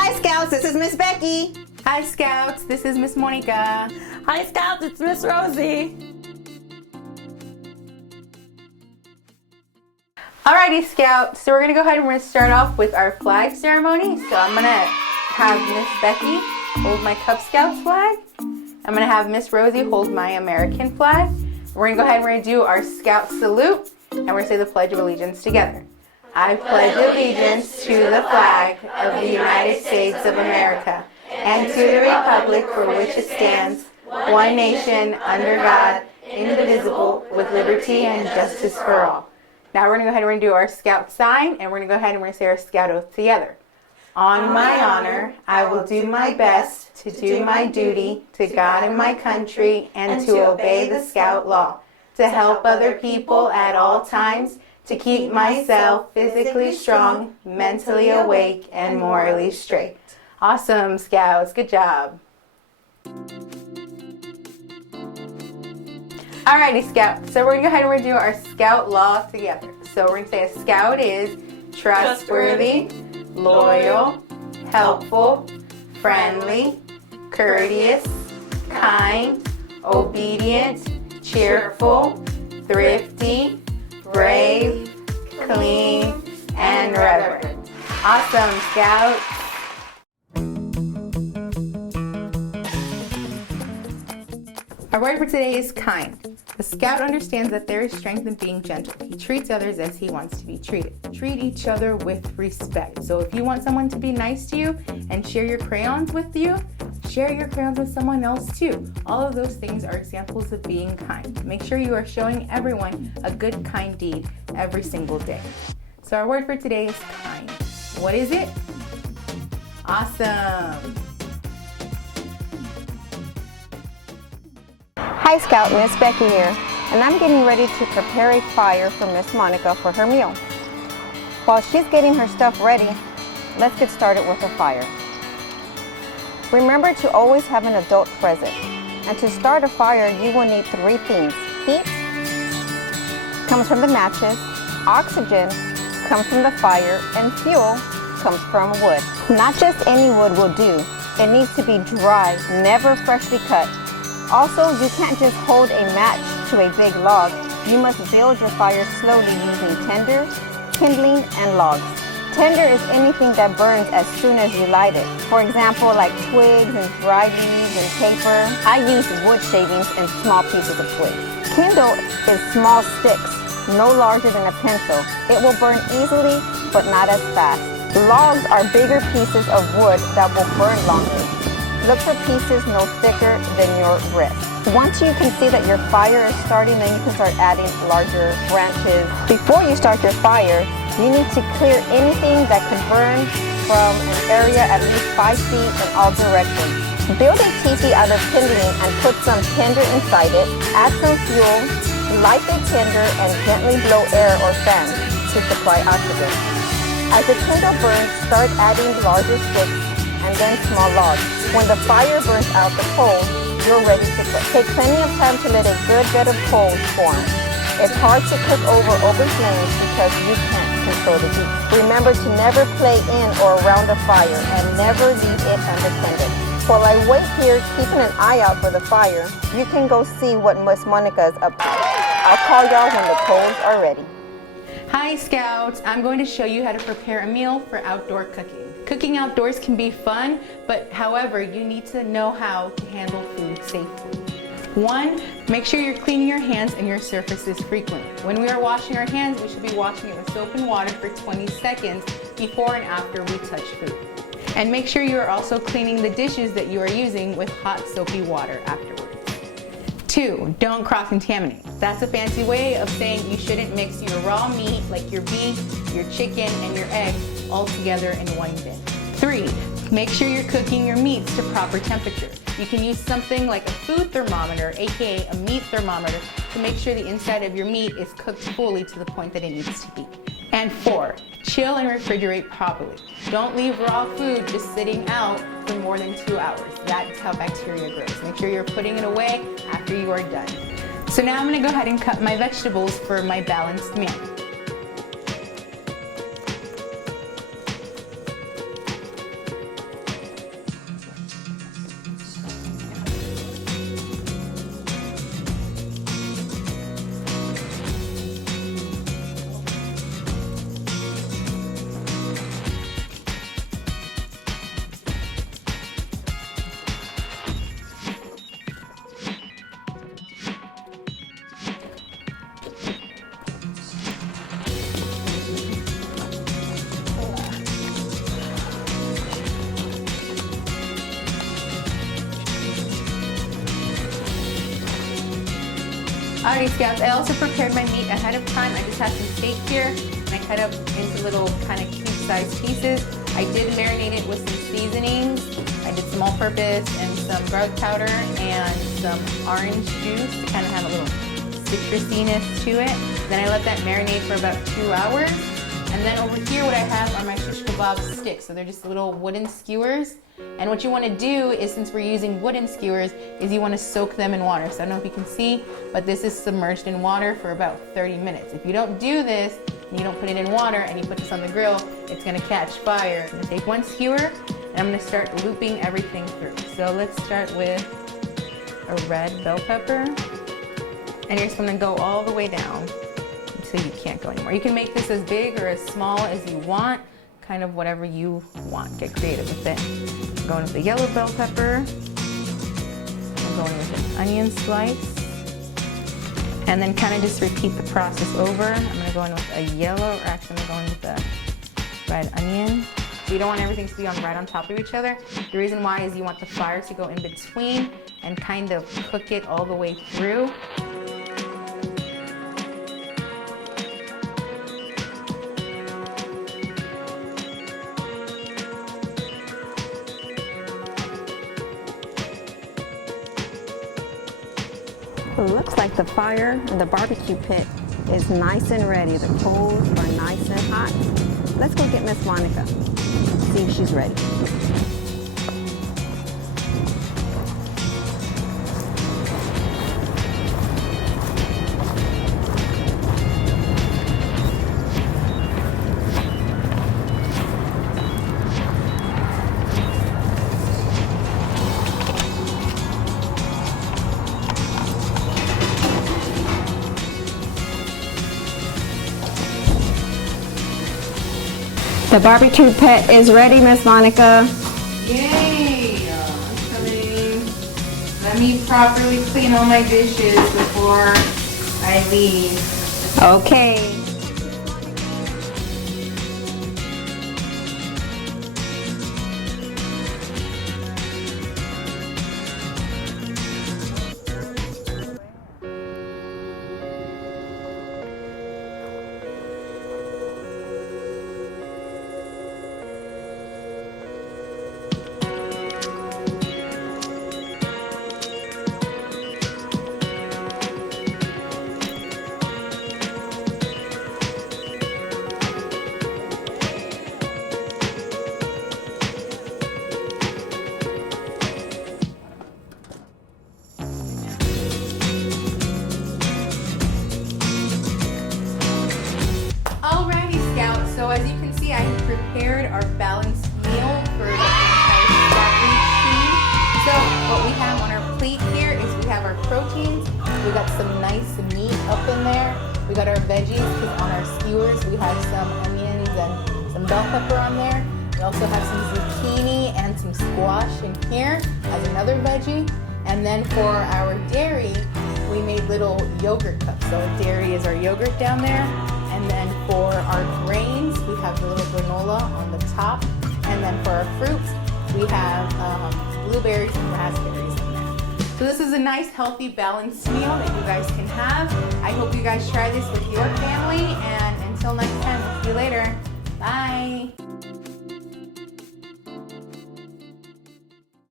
Hi Scouts, this is Miss Becky. Hi Scouts, this is Miss Monica. Hi Scouts, it's Miss Rosie. Alrighty Scouts, so we're going to go ahead and we're going to start off with our flag ceremony. So I'm going to have Miss Becky hold my Cub Scouts flag. I'm going to have Miss Rosie hold my American flag. We're going to go ahead and we're going to do our Scout salute, and we're going to say the Pledge of Allegiance together. I pledge allegiance to the flag of the United States of America and to the republic for which it stands, one nation, under God, indivisible, with liberty and justice for all. Now we're going to go ahead and we're going to do our Scout sign, and we're going to go ahead and we're going to say our Scout oath together. On my honor, I will do my best to do my duty to God and my country and to obey the Scout law, to help other people at all times, to keep myself physically strong, mentally awake, and morally straight. Awesome, Scouts. Good job. Alrighty, Scouts. So we're going to go ahead and we're going to do our Scout law together. So we're going to say a Scout is trustworthy, loyal, helpful, friendly, courteous, kind, obedient, cheerful, thrifty, brave, clean, and reverent. Awesome, Scouts. Our word for today is kind. The Scout understands that there is strength in being gentle. He treats others as he wants to be treated. Treat each other with respect. So if you want someone to be nice to you and share your crayons with you, share your crayons with someone else too. All of those things are examples of being kind. Make sure you are showing everyone a good, kind deed every single day. So our word for today is kind. What is it? Awesome. Hi Scout, Miss Becky here, and I'm getting ready to prepare a fire for Miss Monica for her meal. While she's getting her stuff ready, let's get started with the fire. Remember to always have an adult present, and to start a fire you will need 3 things. Heat comes from the matches, oxygen comes from the fire, and fuel comes from wood. Not just any wood will do, it needs to be dry, never freshly cut. Also, you can't just hold a match to a big log. You must build your fire slowly using tinder, kindling, and logs. Tinder is anything that burns as soon as you light it. For example, like twigs and dry leaves and paper. I use wood shavings and small pieces of twigs. Kindle is small sticks, no larger than a pencil. It will burn easily, but not as fast. Logs are bigger pieces of wood that will burn longer. Look for pieces no thicker than your wrist. Once you can see that your fire is starting, then you can start adding larger branches. Before you start your fire, you need to clear anything that could burn from an area at least 5 feet in all directions. Build a teepee out of kindling and put some tinder inside it. Add some fuel, light the tinder, and gently blow air or fan to supply oxygen. As the tinder burns, start adding larger sticks and then small logs. When the fire burns out the coals, you're ready to cook. Take plenty of time to let a good bed of coals form. It's hard to cook over open flames because you can't control the heat. Remember to never play in or around the fire and never leave it unattended. While I wait here, keeping an eye out for the fire, you can go see what Miss Monica is up to. I'll call y'all when the coals are ready. Hi Scouts, I'm going to show you how to prepare a meal for outdoor cooking. Cooking outdoors can be fun, but however, you need to know how to handle food safely. 1, make sure you're cleaning your hands and your surfaces frequently. When we are washing our hands, we should be washing it with soap and water for 20 seconds before and after we touch food. And make sure you are also cleaning the dishes that you are using with hot soapy water afterwards. 2, don't cross-contaminate. That's a fancy way of saying you shouldn't mix your raw meat, like your beef, your chicken, and your egg, all together in one bin. 3, make sure you're cooking your meats to proper temperature. You can use something like a food thermometer, aka a meat thermometer, to make sure the inside of your meat is cooked fully to the point that it needs to be. And 4, chill and refrigerate properly. Don't leave raw food just sitting out for more than 2 hours. That's how bacteria grows. Make sure you're putting it away after you are done. So now I'm going to go ahead and cut my vegetables for my balanced meal. Alrighty, Scouts, I also prepared my meat ahead of time. I just have some steak here, and I cut up into little kind of cube-sized pieces. I did marinate it with some seasonings. I did some all-purpose and some garlic powder and some orange juice to kind of have a little citrusiness to it. Then I let that marinate for about 2 hours. And then over here, what I have are my shish kebab sticks. So they're just little wooden skewers. And what you want to do is, since we're using wooden skewers, is you want to soak them in water. So I don't know if you can see, but this is submerged in water for about 30 minutes. If you don't do this, and you don't put it in water, and you put this on the grill, it's going to catch fire. I'm going to take one skewer, and I'm going to start looping everything through. So let's start with a red bell pepper. And you're just going to go all the way down until you can't go anymore. You can make this as big or as small as you want, kind of whatever you want. Get creative with it. I'm going with the yellow bell pepper. I'm going with an onion slice. And then kind of just repeat the process over. I'm going to go in with a yellow, or actually I'm going with a red onion. You don't want everything to be right on top of each other. The reason why is you want the fire to go in between and kind of cook it all the way through. It looks like the fire in the barbecue pit is nice and ready. The coals are nice and hot. Let's go get Miss Monica, see if she's ready. The barbecue pit is ready, Miss Monica. Yay! I'm coming. Let me properly clean all my dishes before I leave. Okay. So as you can see, I prepared our balanced meal for the entire Scoutreach team. So what we have on our plate here is we have our proteins. We got some nice meat up in there. We got our veggies, because on our skewers we have some onions and some bell pepper on there. We also have some zucchini and some squash in here as another veggie. And then for our dairy, we made little yogurt cups. So dairy is our yogurt down there. And then for our grains, we have the little granola on the top. And then for our fruits, we have blueberries and raspberries in there. So this is a nice, healthy, balanced meal that you guys can have. I hope you guys try this with your family. And until next time, we'll see you later. Bye.